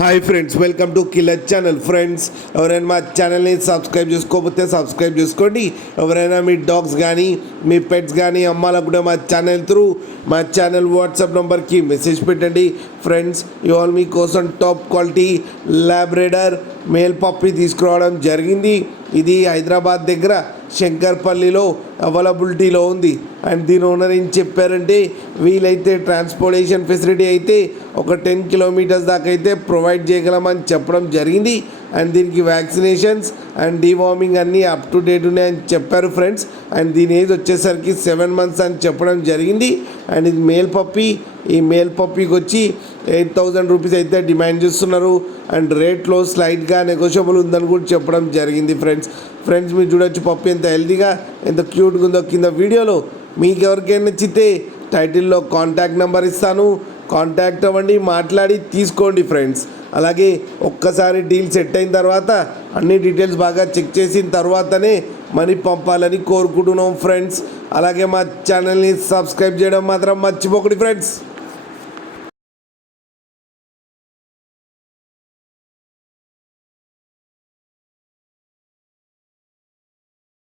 Hi friends, welcome to killer channel. Friends, ఎవరైనా మా ఛానల్ని సబ్స్క్రైబ్ చేసుకోకపోతే సబ్స్క్రైబ్ చేసుకోండి. ఎవరైనా మీ డాగ్స్ కానీ మీ పెట్స్ కానీ అమ్మాలనుకుంటే మా ఛానల్ వాట్సాప్ నెంబర్కి మెసేజ్ పెట్టండి. ఫ్రెండ్స్, ఇవాళ మీకోసం top quality Labrador male puppy తీసుకురావడం జరిగింది. ఇది హైదరాబాద్ దగ్గర శంకర్పల్లిలో అవైలబిలిటీలో ఉంది. అండ్ దీని ఓనర్ ఏం చెప్పారంటే, వీలైతే ట్రాన్స్పోర్టేషన్ ఫెసిలిటీ అయితే ఒక 10 కిలోమీటర్స్ దాకా అయితే ప్రొవైడ్ చేయగలమని చెప్పడం జరిగింది. అండ్ దీనికి వ్యాక్సినేషన్స్ అండ్ డీవార్మింగ్ అన్నీ అప్ టు డేట్ ఉన్నాయని చెప్పారు ఫ్రెండ్స్. అండ్ దీని ఏజ్ వచ్చేసరికి 7 months అని చెప్పడం జరిగింది. అండ్ ఇది మేల్ పప్పి. ఈ మేల్ పప్పీకి వచ్చి 8,000 రూపీస్ అయితే డిమాండ్ చేస్తున్నారు. అండ్ రేట్లో స్లైట్గా నెగోషియబుల్ ఉందని కూడా చెప్పడం జరిగింది ఫ్రెండ్స్. మీరు చూడొచ్చు పప్పి ఎంత హెల్తీగా ఎంత క్యూట్గా ఉందో కింద వీడియోలో. మీకు ఎవరికైనా నచ్చితే టైటిల్లో కాంటాక్ట్ నెంబర్ ఇస్తాను, కాంటాక్ట్ అవ్వండి, మాట్లాడి తీసుకోండి ఫ్రెండ్స్. అలాగే ఒక్కసారి డీల్ సెట్ అయిన తర్వాత అన్ని డీటెయిల్స్ బాగా చెక్ చేసిన తర్వాతనే మనీ పంపాలని కోరుకుంటున్నాం ఫ్రెండ్స్. అలాగే మా ఛానల్ని సబ్స్క్రైబ్ చేయడం మాత్రం మర్చిపోకండి ఫ్రెండ్స్.